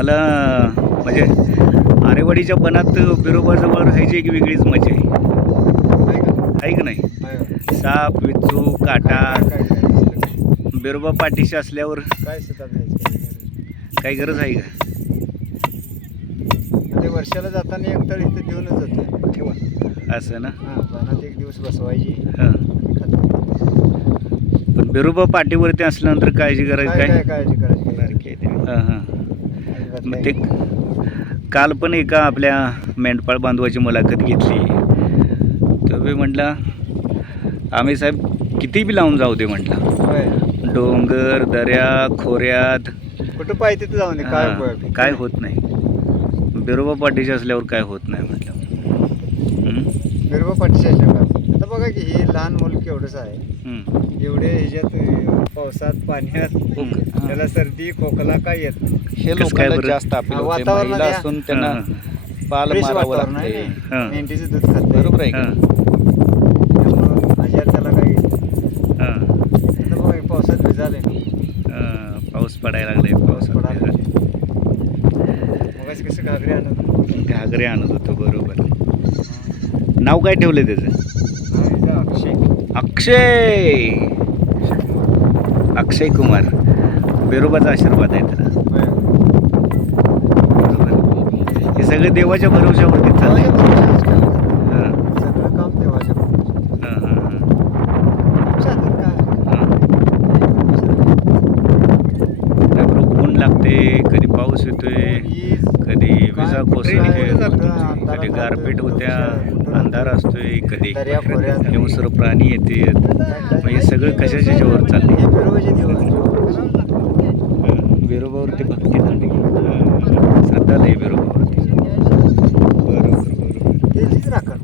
मला म्हणजे आरेवाडीच्या बनात बिरोबाजवळ राहायची एक वेगळीच मजा आहे. आहे की नाही? साप विचू काटा बिरोबा पाठीशी असल्यावर काय गरज आहे का? ते वर्षाला जाताना एक तर इथे देऊनच जातो. ठेवा. असं ना? हां बनात एक दिवस बसवायची. हां. पण बिरोबा पाठीवरती असल्यानंतर काळजी करायची काय? काय काळजी करायची? हां हां. मग नाही. ते काल पण एका आपल्या मेंढपाळ बांधवाची मुलाखत घेतली तो बी म्हटला आम्ही साहेब किती बी लावून जाऊ दे म्हटला डोंगर दऱ्या खोऱ्यात कुठं पाहिजे तिथं जाऊन दे काय? काय होत नाही बिरोबा पाठीशी असल्यावर काय होत नाही म्हटलं? बिरबा पाठीशी का आता बघा की हे लहान मुलं केवढंच आहे हं. एवढे ह्याच्यात पावसात पाण्यात. त्याला सर्दी खोकला काय येत नाही. हे कसं काय लोकांना बरं? जास्त हा, होते वातावरणात महिला या- असून त्यांना पाल फ्रेश मारावं वातावरण आहे. लागते ना. हां. मेंढीचं दूध खात बरोबर आहे का? हां, त्यामुळं आजार त्याला काही हां, आता बघा हे पावसात भिजाले. पाऊस पडायला लागलाय पावसात पडायला मग कसं घागरे आणत घागरे आणत होतो बरोबर. नाव काय ठेवलं त्याचं? अक्षय. अक्षय! अक्षय कुमार. बिरोबाचा आशीर्वाद आहे त्याला. बरोबर हे सगळे देवाच्या भरोशावरती चाललंय. हां, सगळं काम देवाच्या हां, हां, हां. आमच्या हातात काय हां. त्याबरोबर ऊन लागते कधी पाऊस येतोय कधी विजा कोसळते कधी गारपीट होत्या अंधार असतोय कधी हिंसर प्राणी येते हे सगळं कशाच्या चाललंय हे बिरोबाचे दिवस बिरोबावरती भक्ती झाली श्रद्धा लई बिरोबावरती बरोबर बरोबर तेच राखण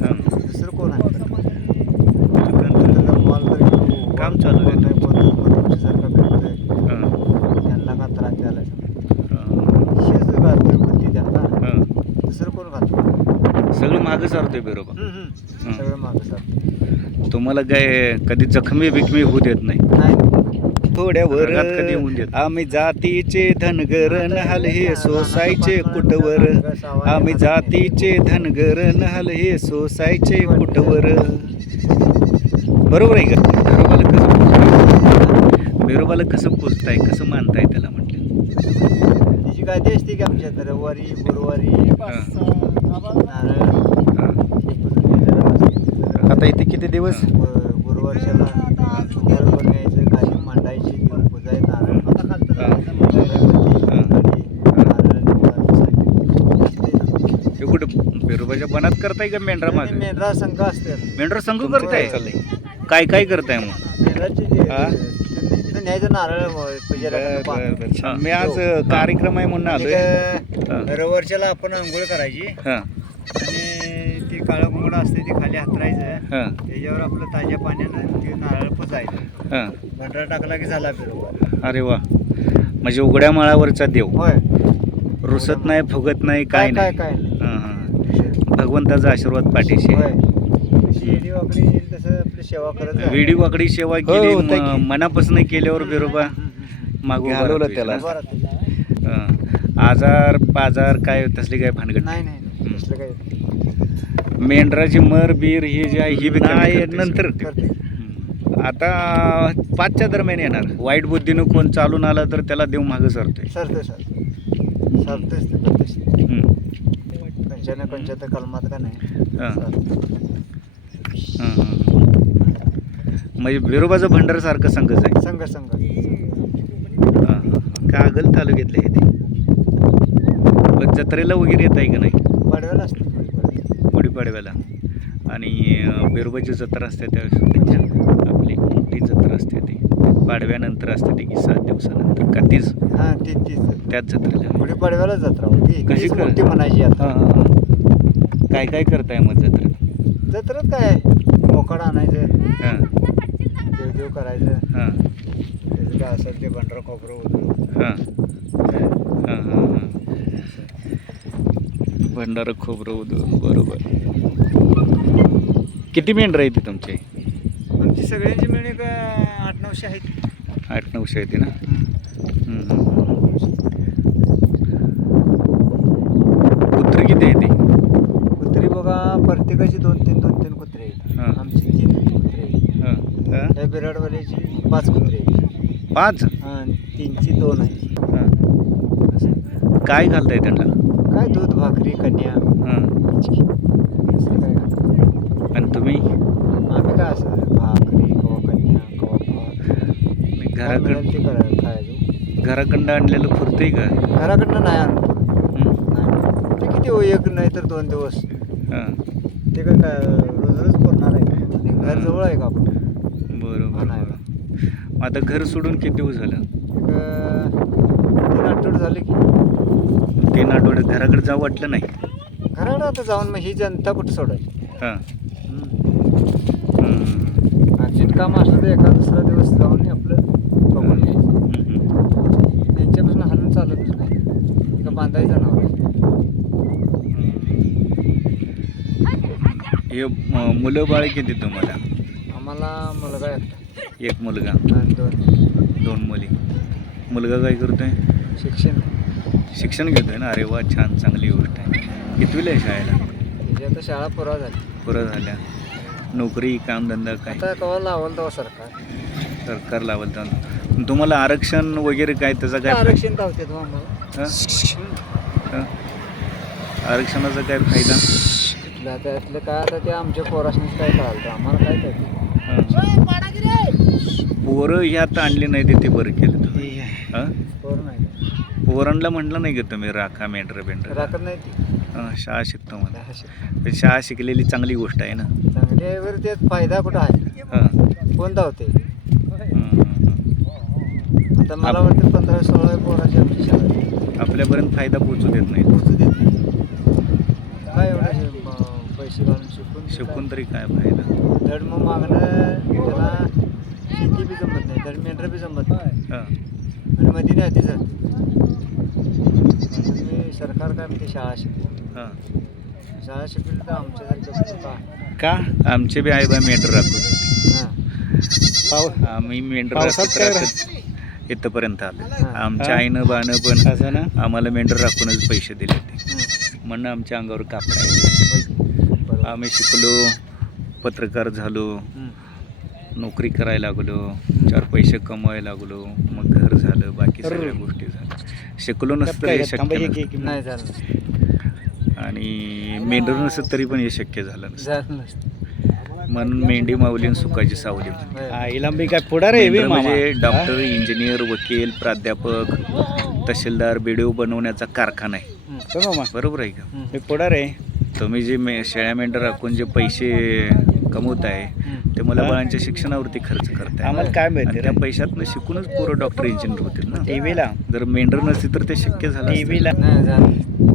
हां. दुसरं कोण आहे दुकान- त्याचा माल तर घेऊ. काम चालू आहे. कोण नाही, कोण नाही, कोण तुमच्यासारखं भेटतंय. हां, त्यांना का त्रास द्यायला हां, हेच घालतोय बुद्धी त्यांना हां. दुसरं कोण घालतो सगळं मागं सारतोय बिरोबा हं. सगळं मागं सारतं तुम्हाला काय कधी जखमी बिकमी होऊ देत नाही? नाही. थोड्यावर रगात कधी येऊन देत. आम्ही जातीचे धनगर नहल हे सोसायचे कुटवर आम्ही जातीचे धनगर नहल हे सोसायचे कुटवर बरोबर आहे का? बिरोबाला कसं बिरोबाला कसं पूजताय कसं मानताय त्याला म्हटलं? तिची गादी असते की आमच्यात रविवारी गुरुवारी. नारळ हां, हे पुजून गेलेलं असतं. आता इथे किती दिवस गु- गुरुवारच्याला सुंदर करून यायचं गादी मांडायची सांगितलं. हे कुठं बनात करताय का मेंढरा मेंढरा संघ असते मेंढरा संघ करताय काय? काय करताय मग मेंढराची जे- हा? तिथं- तिथं न्यायचं नारळ पूजेला बर, बर, बांध- बर. हां. मी आज अ, कार्यक्रम आहे म्हणून आलोय हां. रविवारच्याला आपण आंघोळ करायची हां आणि ती काळं कुंगडं असते ते खाली हातरायचं हां. त्याच्यावर आपलं ताज्या पाण्यानं ते नारळ पुजायचं. हां. भंडारा टाकला की झाला बरोबर अरे वा. म्हणजे उघड्या माळावरचा देव. होय. रुसत नाही फुगत नाही काय काय नाही. काय काय हां हां. भगवंताचा आशीर्वाद पाठीशी. आहे. होय. जशी येडी वाकडी येईल तसं आपली सेवा करत जायचं. वेडी वाकडी सेवा हो, केली होतं म- की. मनापासून केल्यावर बिरोबा मागू घालवलं त्याला. बरं. आजार पाजार काय तसली काय भानगड नाही नाही नाही. तसलं काही मेंढराची मर बीर हे जे आहे ही बी कमी नाही, करते नंतर. करते. आता पाचच्या दरम्यान येणार वाईट बुद्धीनं कोण चालून आलं तर त्याला देव मागं सरतोय सरते सर सरतेच ते करतेच हम्म. पंच्याण्णव पंच्याहत्तर कलमात का नाही हां. सरते. हां, हां. म्हणजे बिरोबाचं भंडार सारखं संघच आहे संघ संघ हां, हां. कागल तालुक्यातले आहे ते जत्रेला वगैरे येत आहे का नाही वाढवायला असते. गुढीपाडव्याला. आणि बिरोबाची जत्रा असते त्यावेळेस आपली मोठी जत्रा असते ती. पाडव्यानंतर असते ती की सात दिवसानंतर. का तीच? हा ती तीच. त्याच जत्रेला. गुढीपाडव्याला जत्रा होती. कशी तीच कर- मोठी म्हणायची आता. काय काय करताय मग जत्रेत? जत्रेत काय? मोकड आणायचं. हां. देवदेव करायचं. हां. त्याचं काय असेल ते भंडारा खोबरं होतं हां. हां हां हां. भंडारा खोबरं उदू बरोबर. किती मिळणर आहे ती तुमची? आमची सगळ्यांची मिळून एक आठ नऊशे आहेत. आठ नऊशे येते ना? कुत्री किती येते कुत्री बघा प्रत्येकाची दोन तीन दोन तीन कुत्रे आहेत. आमची तीन कुत्रे त्या बिराडवाल्याची पाच कुत्रे पाच? तीनची दोन आहे हां. काय घालताय त्यांना? काय दूध भाकरी कन्या हिचकी. काय? काय मिळेल ते करा खायचं घराकडं आणलेलं पुरतंय का घराकडनं नाही आणतो हं? नाही ते किती हो, एक नाही तर दोन दिवस हां. ते काय काय रोज रोज करणार आहे का? आणि घर जवळ आहे का आपण बरोबर नाही. बरोबर. मग आता घर सोडून किती दिवस झालं एक अं, तीन आठवडे झाले की तीन आठवड्यात घराकडे जाऊ वाटलं नाही घराकडे आता जाऊन मग ही जनता कुठं सोडायची हां हम्म. हं. काम असलं तर एका दुसरा दिवस जाऊन आपलं बघून यायचं हं. त्यांच्यापासून हलून चालतच नाही. का बांधायचं नाव हे मुलं बाळ किती तुम्हाला? आम्हाला मुलगा एकटा एक मुलगा. आणि दोन. दोन मुली. मुलगा काय करतोय? शिक्षण. शिक्षण घेतोय ना? अरे वा छान चांगली गोष्ट आहे. कितवीला आहे शाळेला? त्याची आता शाळा पुरा झाली. पुरं झाल्या. नोकरी कामधंदा काय? आता कवा लावल तेव्हा सरकार? सरकार लावल तर तुम्हाला आरक्षण वगैरे काय त्याचा काय आरक्षण धावते आम्हाला हं? हं? आरक्षणाचा काय फायदा? कुठलं आता काय आता ते आमच्या काय कळालं तर आम्हाला काय कळतं? हं. पोरं ह्यात आणली नाही ते ते बरं केलं तुम्ही हं? पोर नाही पोरांना म्हटलं नाही का तुम्ही राखा मेंढर बेंढर राखत नाही ती. शाळा शिकतो मला शिक- शाळा शिकलेली चांगली गोष्ट आहे ना? चांगली आहे बरं त्यात फायदा कुठं आहे हं. कोण धावते. आता मला वाटतं पंधरा सोळा पोराची आमची शाळा आहे. आपल्यापर्यंत फायदा पोचू देत नाही पोचू देत नाही. काय एवढं हे, म, पैसे घालून शिकून शिकून तरी काय फायदा धड मग मागणं त्याला शेती बी जमत नाही धड मेंढर बी जमत नाही हं. आणि मध्ये नाही ती जाते तुम्ही सरकार काय म्हणते शाळा शिकली हं. शाळा शिकली तर आमच्यासारखं काय का आमचे बी आई बा मेंढर राखून. हां. पाव आम्ही मेंढर राखत राखत इथंपर्यंत आलो. हां. आमच्या. आईनं बानं पण असं ना? आम्हाला मेंढर राखूनच पैसे दिले ते हं. म्हणून आमच्या अंगावर कापड आहे. आम्ही शिकलो पत्रकार झालो. नोकरी करायला लागलो चार पैसे कमवायला लागलो मग घर झालं बाकी सगळ्या गोष्टी झाल्या. शिकलो नसतं आणि मेंढर नसतं तरी पण हे शक्य झालं नसतं झालं नसतं. म्हणून मेंढी माऊली आणि सुखाची सावली म्हणे. होय. आईला मी काय पुढार आहे बे मेंढर मामा म्हणजे डॉक्टर इंजिनियर वकील प्राध्यापक तहसीलदार बीडीओ बनवण्याचा कारखाना आहे हं. हो मामा बरोबर आहे का हं. मी पुढार आहे तुम्ही जे मे शेळ्या मेंढर राखून जे पैसे कमवत आहे हं. ते मला हा? बाळांच्या शिक्षणावरती खर्च करताय आम्हाला काय आणि माहिती त्या पैशातनं शिकूनच पोरं डॉक्टर इंजिनियर होतील ना टीव्हीला जर मेंढर नसती तर ते शक्य झालं असतं. टीव्हीला नाही झालं कोण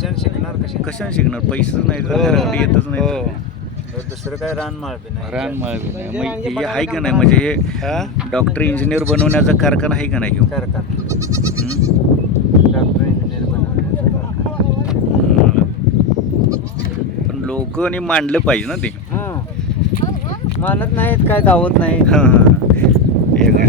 कशाने शिकणार कशा कशाने शिकणार पैसेच नाही तर हो. घराकडे येतच नाही हो. तर. दुसरं काय रान माळ बी नाही रान माळवे नाही. मग हे आहे का नाही म्हणजे हे हा? डॉक्टर इंजिनियर बनवण्याचा कारखाना आहे का नाही घेऊ कारखाना हं? डॉक्टर इंजिनियर बनवण्याचा. पण लोकांनी मांडलं पाहिजे ना ते हं. मानत नाहीत काय दावत नाहीत हा, हा. हे काय.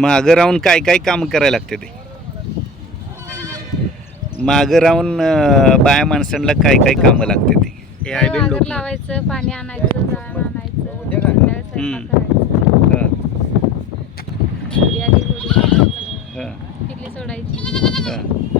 मागं राहून काय काय काम करायला लागते ते? मागं राहून बाया माणसांना काय काय कामं लागते ते? हे आहे बिन वाघर लोक लावायचं पाणी आणायचं जाळण आणायचं संध्याकाळी स्वयंपाक करायचं. पुरी आधी पुरी करायचं, पिल्ली सोडायची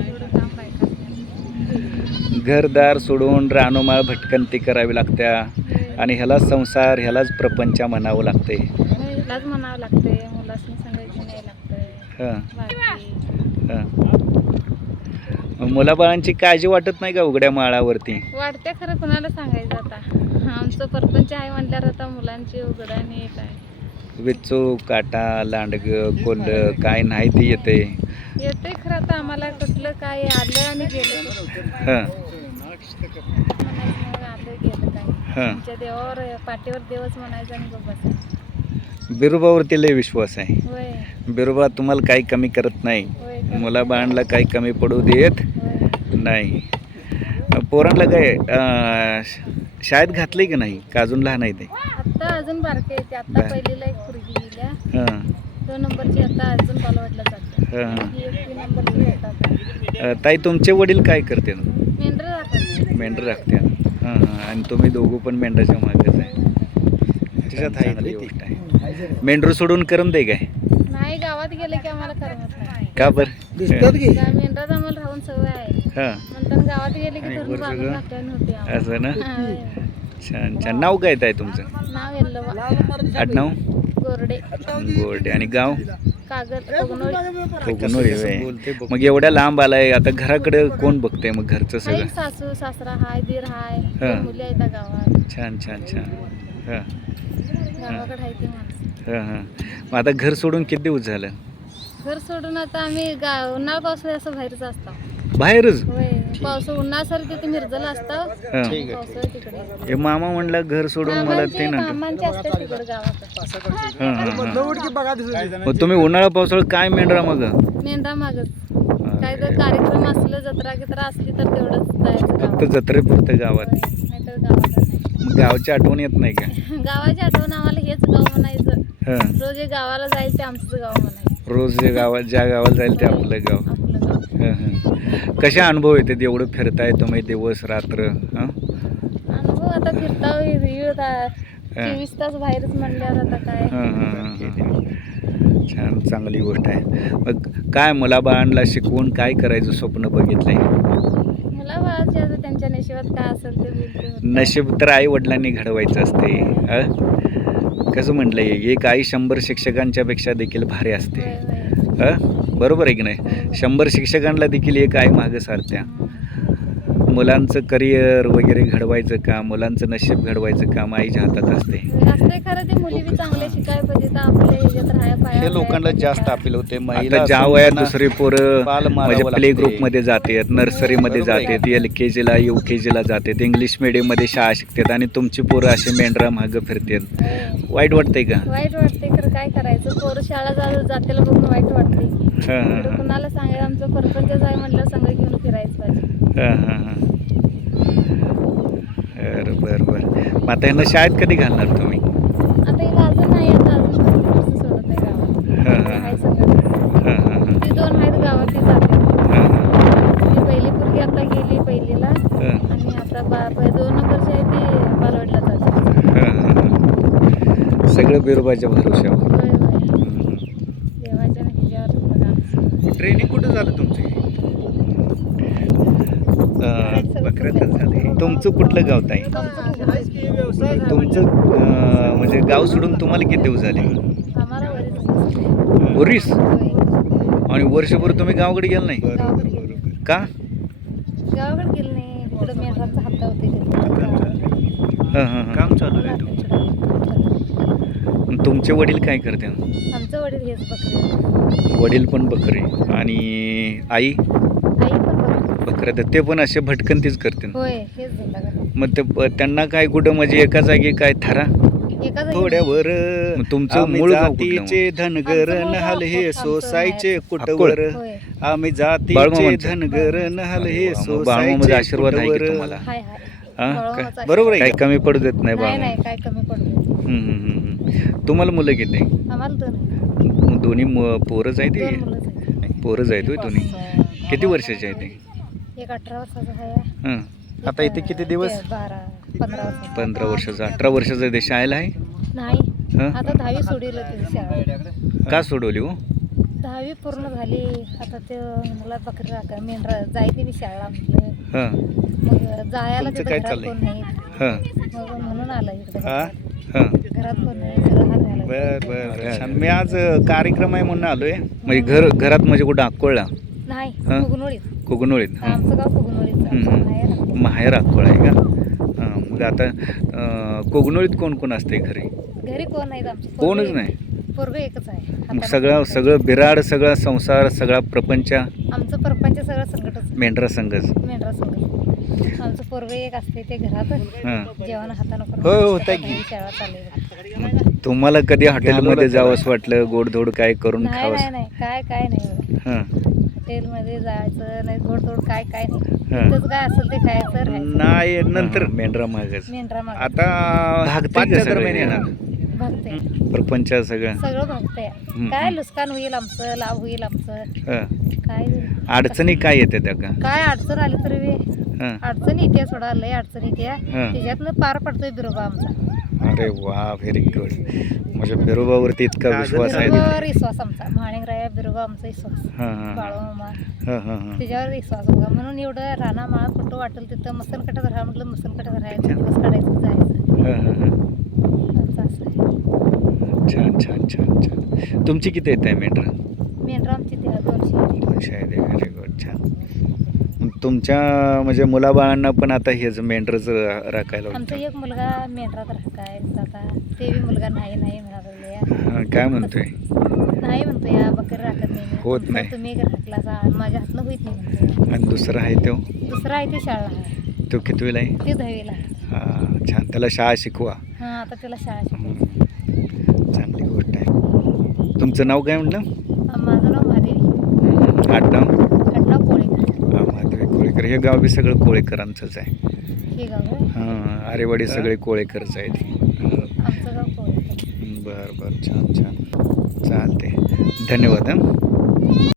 एवढं काम बायकांचं. घरदार सोडून रानोमाळ भटकंती करावी लागत्या. आणि ह्याला संसार ह्यालाच प्रपंच म्हणावं लागते ह्यालाच म्हणावं मुलासनी सांगायचं नाही लागतंय हं, हं. मुलाबाळांची काळजी वाटत नाही का उघड्या माळावरती? वाटते खरं कुणाला सांगायचं आता. आमचं परपंच आहे म्हटल्यावर आता मुलांची उघडाणी काय. विचू काटा लांडग कोल्ड काय नाही ते येते. येते खरं आता आम्हाला कुठलं काय आलं आणि गेलं. हां. आलं गेलं काय. देवावर पाठीवर देवच म्हणायचं आणि बसायचं. बिरोबावरती लय विश्वास आहे. बिरोबा तुम्हाला काही कमी करत नाही. मुलाबाळांना काही कमी पडू देत. नाही. पोरांना काय शाळेत घातलंय की नाही? का अजून लहान आहे ते? आता अजून बारके येते आता बर. पहिलीला एक पुरगी गेल्या हां. दोन नंबरची आता अजून बालवाडला जाते. हां ही. एक तीन नंबरची येतात अं, ताई तुमचे वडील काय करते? मेंढर राखते हां. आणि तुम्ही दोघं पण मेंढराच्या मागेच आहे. त्याच्यात आहे चांगली ती. गोष्ट आहे. मेंढरू सोडून करम दे काय? नाही गावात गेले की आम्हाला करमत नाही. का बरं? दिसतात की? मेंढरात आम्हाला राहून सवय आहे. हां. म्हणताना गावात गेले की आणि धरून वर बांधून सगळं घातल्याने होते आम्हाला. असं ना? हा, होय. छान छान. नाव काय ताई तुमचं? नाव येल्लवा. आडनाव? गोरडे. गोडे आणि गाव? कागद कोगनोळी कोकणोळी होय. मग एवढ्या लांब आलाय आता घराकडे कोण बघतंय मग घरचं हाय सगळं? सासू सासरा हाय दीर हाय हा. दोन मुली आहेत गावात. छान छान छान. हां. गावाकडे आहे ती माणसं. हां हां. मग आता घर सोडून किती दिवस झालं? घर सोडून आता आम्ही गा उन्हाळा पावसाळ्यात असं बाहेरच असतो. बाहेरच? होय पावस उन्हासारखं तिथे मिरजला असतो. हां. पावसाळ्यात तिकडे. हे मामा म्हणलं घर सोडून मला ते मामांचे ना मामांचे असतात तिकडे गावात हां हां हां. दौड की बघा दिसत मग तुम्ही उन्हाळा पावसाळा काय मेंढरा मग? मेंढा मागच काय तर कार्यक्रम असलं जत्रा गित्रा असली तर तेवढंच जायचं फक्त गावात. जत्रेपुरतं गावात. होय, नाहीतर मग गावाची आठवण येत नाही का? गावाची आठवण आम्हाला हेच गाव म्हणायचं. हां. रोज जे गावाला जायचं ते आमचंच गाव म्हणायचं. रोज जे गावात ज्या गावाला जाईल ते आपलं गाव. आपलं गाव. हां हां. कशा अनुभव येते एवढं फिरताय तुम्ही दिवस रात्र हां? अनुभव आता फिरता चोवीस तास बाहेरच म्हणल्यावर आता काय? हां हां हां हां. छान चांगली गोष्ट आहे. मग काय मुलाबाळांना शिकवून काय करायचं स्वप्न बघितलंय? मला बाळाच्या आता काय असेल ते. नशीब तर आई वडिलांनी घडवायचं असते हं? कसं म्हटलंय एक आई शंभर शिक्षकांच्या पेक्षा देखील भारी असते. हं? बरोबर आहे की नाही शंभर शिक्षकांना देखील एक आई मागं सारत्या मुलांचं करिअर वगैरे घडवायचं काम मुलांचं नशीब घडवायचं काम आईच्या हातात असते. खरं ते मुली बी चांगले शिकाय पाहिजे तर आपल्या ह्याच्यात राहाय पाया हे लोकांना जास्त अपील होते. आता ज्या वयात दुसरी पोरं बाल मारावं म्हणजे प्ले लागते. ग्रुपमध्ये जातात नर्सरीमध्ये बरोबर आहे. जातात एल के जीला यू के जीला जातात इंग्लिश मिडियममध्ये शाळा शिकतात आणि तुमची पोरं असे मेंढरा मागं फिरतात. होय. वाईट वाटतंय का? वाईट वाटते खरं काय करायचं? पोरं शाळा जा जातेला बघून वाईट वाटते हां हां कुणाला सांगायचं? आमचं परपंच आहे म्हटलं संघ घेऊन फिरायचं पाहिजे हां हां हां. बरं बरं बरं. मग आता शाळेत कधी घालणार तुम्ही? आता अजून नाही आता अजून दोन वर्ष सोडत नाही गावात. हां हां आहे हां हां हां. ती दोन आहेत गावात ती जाते. हां हां. ती पहिली पोरगी आता गेली पहिलीला हां. आणि आता बा प- दोन नंबरची आहे ती बालवाडला जाते. हां हां सगळं बिरोबाच्या भरोश्यावर. होय होय. हम्म. देवाच्या ह्याच्यावर बघा. ट्रेनिंग कुठं झालं तुमचं? बकऱ्यातच झालं तुमचं कुठलं गाव ताई? तुमचं म्हणजे गाव सोडून तुम्हाला किती दिवस झाले? होय आणि वर्षभर तुम्ही गावाकडे गेला नाही? का? गावाकडे गेले नाही. हां हां हां. काम चालू आहे आणि तुमचे वडील काय करते आमचं वडील हेच बकरे वडील पण बकरे. आणि आई? बकऱ्या तर ते पण असे भटकंतीच करते होय हेच धंदा करते मग ते त्यांना काय कुठं म्हणजे एका जागी काय थरा एका जागी थोड्यावर मग तुमचं आम्ही मूळ गाव कुठलं जातीचे धनगर आमचं मूळ नहाल हे सोसायचे अक्कोळ. कुटवर होय आम्ही बाळमामाचं. जातीचे धनगर नहाल हे सोसायचे आशीर्वाद आहे की कुटवर. तुम्हाला हाय हाय हा? काय- आहे. बरोबर आहे काही? कमी पडू देत नाही नाही बाबा नाही काय कमी पडलं हम्म, हम्म, हम्म. तुम्हाला मुलं किती आम्हाला दोन आहेत. दोन्ही मु- पोरच आहे दोन मुलंच आहेत. पोरच आहे तो दोन्ही किती वर्षाचे आहे ते एक अठरा वर्षाचा आहे. हां आता इथे किती दिवस? बारा पंधरा वर्षाचा पंधरा वर्षाचा अठरा वर्षाचा ते शाळेला आहे? नाही. हां? आता दहावी सोडवलं तिची शाळा. का सोडवली हो? दहावी पूर्ण झाली. आता ते मला बकरी राखा मेंढरा जायची बी शाळा म्हटलं. हां. मग जायला तुमचं तिथं काय घरात चाललंय? कोण नाही. हां. मग म्हणून आलं इकडे हा? हां. घरात कोण नाही सगळं हात घालायचं. बर बर बर. छान. मी आज अ, कार्यक्रम आहे म्हणून आलोय. म्हणजे घर घरात म्हणजे कुठं अक्कोळला नाही हा? कोगनोळीत. हां आमचं गाव फुगनोळीचं आमचं. माहेर माहेर अकोळ आहे का? हां मग आता अं, कोगनोळीत कोण कोण असते घरी? घरी कोण नाहीत आमचं. कोणच नाही. पोरगं एकच आहे. मग सगळं सगळं बिराड सगळा संसार सगळा प्रपंच. आमचं परपंच सगळं संकटच. मेंढरा संघच. मेंढरा संकट आमचं पोरगं एक असते ते घरात. हां. जेवण हातानं करून हो, हो, त्याच्या होतं की. घरी शाळा चालू मग तुम्हाला कधी हॉटेलमध्ये जावंसं वाटलं? गोडधोड काय करून नाही नाही खावं नाही. काय काय नाही. हां. हॉटेलमध्ये जायचं नाही गोडधोड काय काय नाही. हां. तिथंच काय असेल ते खायचं राहायचं? नाही नंतर मेंढरा मागच. मेंढरा माग. आता भागतंय पाचच्या का सगळं? दरम्यान? येणार. प्रपंच सगळं. सगळं. काय नुकसान होईल आमचं लाभ होईल आमचं? हां. काय अडचणी काय येते त्या का? काय अडचण आली तरी बी हां. अडचण येते सोडा लय अडचण येते. त्याच्यातनं पार पडतोय बिरोबा आमचा. अरे वा व्हेरी गुड म्हणजे बिरोबावरती इतका विश्वास आहे बिरोबावर विश्वास आमचा. महाणिंगराया बिरोबा आमचा विश्वास. हां हां बाळूमामा. हां हां हां. त्याच्यावर विश्वास बघा म्हणून एवढं राणा माळा कुठं वाटेल तिथं मसन कटात राहा म्हटलं मसन कटात राहायचं दिवस काढायचं जायचं. हां हां हां. आमचं असं आहे. छान छान छान छान तुमची किती येत आहे मेंढरा? मेंढरा आमची ते दोनशे दोनशे आहे व्हेरी गुड तुमच्या म्हणजे मुलाबाळांना पण आता हेच मेंढरच राखायला आमचा एक मुलगा मेंढरात राहताय आता. ते बी मुलगा नाही नाही म्हणाला हां, काय म्हणतोय? नाही म्हणतो या बकर राखत नाही मी. होत तुमचा नाही. तुम्ही राखला जा माझ्या हातनं होईत नाही आणि दुसरा आहे तो? दुसरा आहे ते शाळा आहे. तो कितवीला आहे? ते दहावीला आहे. हां छान. त्याला शाळा शिकवा. हां आता त्याला शाळा हम्म. शिकायची चांगली गोष्ट आहे. तुमचं नाव काय म्हटलं? माझं नाव महादेवी. आडनाव आडनाव कोळेकर हां माधवी कोळेकर हे गाव बी सगळं कोळेकरांचंच आहे. हे. हां आरेवाडी सगळे कोळेकरच आहेत कोळेकर. बरं बरं छान छान. चालते धन्यवाद हां.